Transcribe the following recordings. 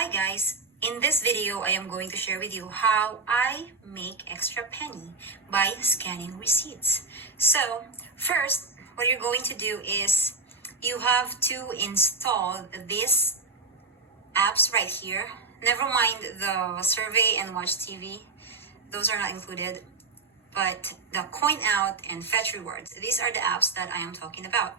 Hi guys! In this video, I am going to share with you how I make extra penny by scanning receipts. So, first, what you're going to do is you have to install these apps right here. Never mind the survey and watch TV. Those are not included. But the Coinout and Fetch Rewards, these are the apps that I am talking about.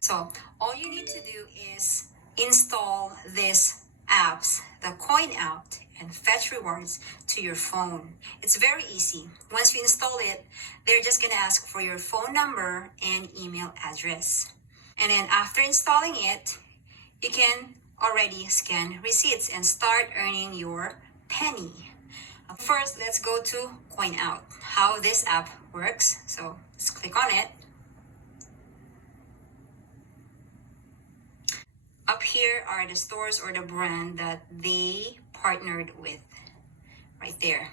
So all you need to do is install these apps, the Coinout and Fetch Rewards, to your phone. It's very easy. Once you install it, they're just gonna ask for your phone number and email address. And then after installing it, you can already scan receipts and start earning your penny. First, let's go to Coinout, how this app works. So let's click on it. Up here are the stores or the brand that they partnered with, right there.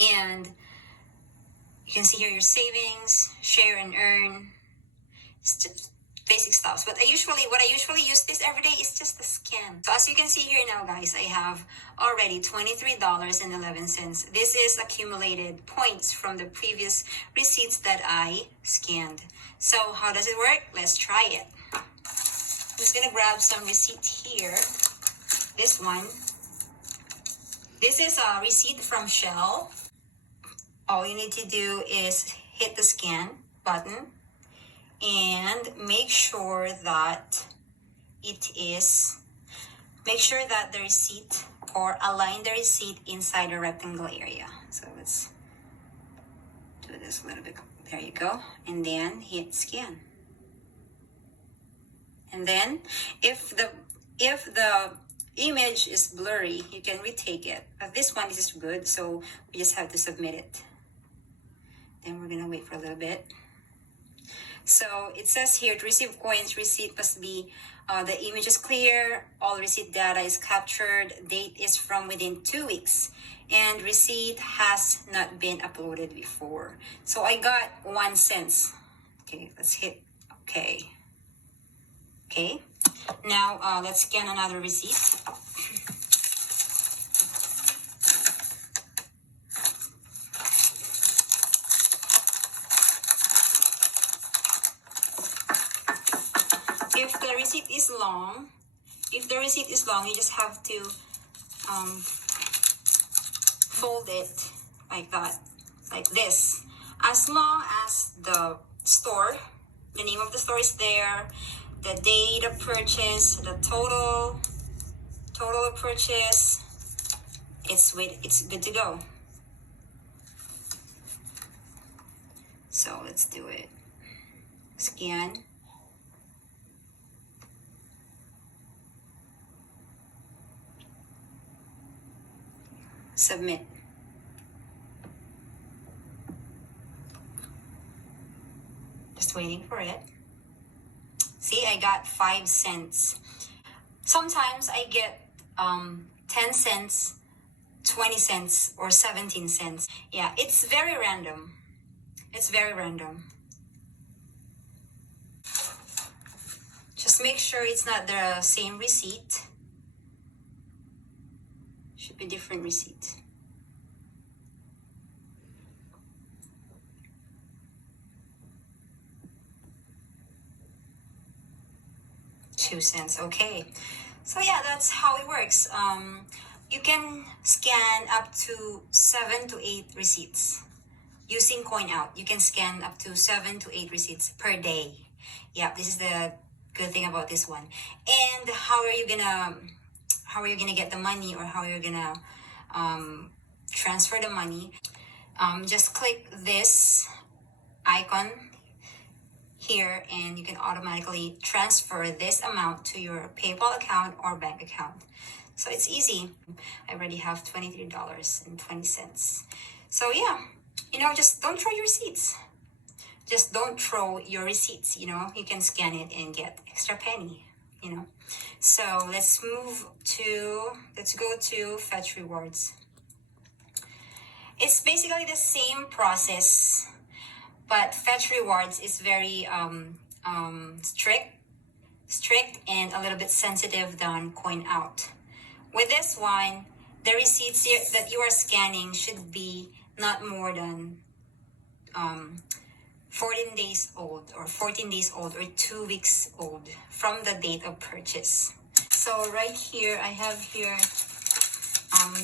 And you can see here your savings, share and earn. It's just basic stuff. But what I usually use this every day is just a scan. So as you can see here now, guys, I have already $23.11. This is accumulated points from the previous receipts that I scanned. So how does it work? Let's try it. I'm just gonna grab some receipt here. This one. This is a receipt from Shell. All you need to do is hit the scan button and make sure that the receipt or align the receipt inside the rectangle area. So let's do this a little bit. There you go. And then hit scan. And then if the image is blurry, you can retake it. But this one is good, so we just have to submit it. Then we're gonna wait for a little bit. So it says here, to receive coins, receipt must be, the image is clear, all receipt data is captured, date is from within 2 weeks, and receipt has not been uploaded before. So I got 1 cent. Okay, let's hit okay. Okay, now let's scan another receipt. If the receipt is long, you just have to fold it like that, like this. As long as the name of the store is there, the date of purchase, the total of purchase, it's good to go. So let's do it. Scan. Submit. Just waiting for it. See, I got 5 cents. Sometimes I get 10 cents, 20 cents, or 17 cents. Yeah, it's very random. It's very random. Just make sure it's not the same receipt. Should be different receipt. $2. Okay, so yeah, that's how it works. You can scan up to 7 to 8 receipts using Coinout. You can scan up to 7 to 8 receipts per day. Yeah, this is the good thing about this one. And how are you gonna get the money, or how are you gonna transfer the money? Just click this icon here and you can automatically transfer this amount to your PayPal account or bank account. So it's easy. I already have $23.20. So yeah, just don't throw your receipts. Just don't throw your receipts, you can scan it and get extra penny, So let's go to Fetch Rewards. It's basically the same process, but Fetch Rewards is very strict and a little bit sensitive than Coinout. with this one, the receipts that you are scanning should be not more than 14 days old or 14 days old or 2 weeks old from the date of purchase. So right here, I have here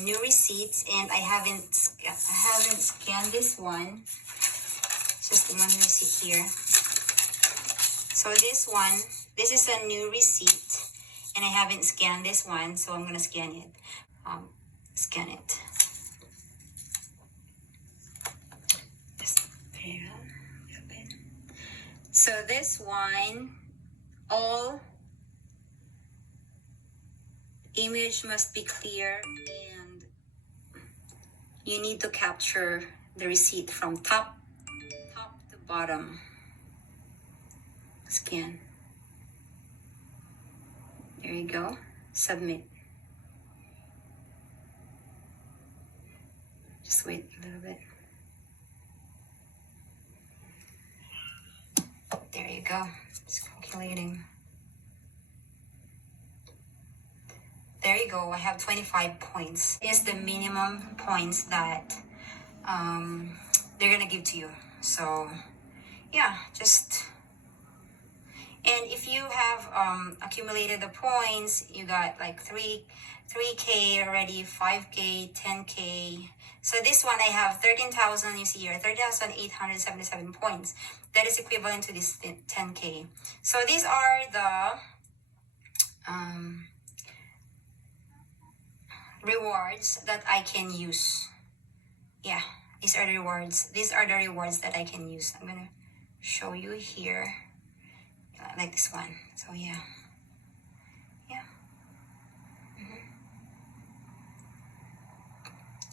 new receipts, and I haven't scanned this one. Just one receipt here. So this one, this is a new receipt, and I haven't scanned this one, so I'm gonna scan it. Scan it. Okay. So this one, all image must be clear, and you need to capture the receipt from top to bottom. Scan. There you go. Submit. Just wait a little bit. There you go. It's calculating. There you go. I have 25 points. Is the minimum points that they're gonna give to you. So yeah, just, and if you have accumulated the points, you got like 3K already, 5K, 10K. So this one I have 13,000, you see here, 13,877 points. That is equivalent to this 10K. So these are the rewards that I can use. Yeah, these are the rewards. These are the rewards that I can use. I'm gonna show you here, like this one. So yeah.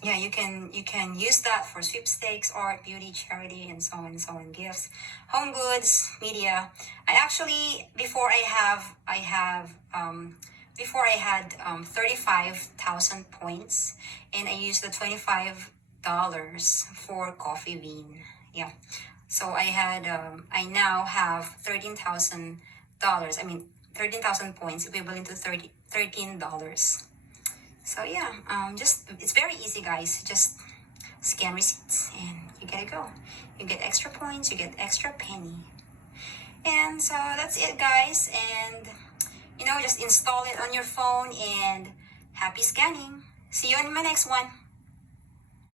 Yeah, you can use that for sweepstakes, art, beauty, charity, and so on, gifts, home goods, media. I actually, before I had 35,000 points, and I used the $25 for coffee bean. Yeah, so I now have $13,000. I mean, 13,000 points equivalent to $13. So yeah, it's very easy, guys. Just scan receipts and you gotta go. You get extra points, you get extra penny. And so that's it, guys. And just install it on your phone, and happy scanning. See you in my next one.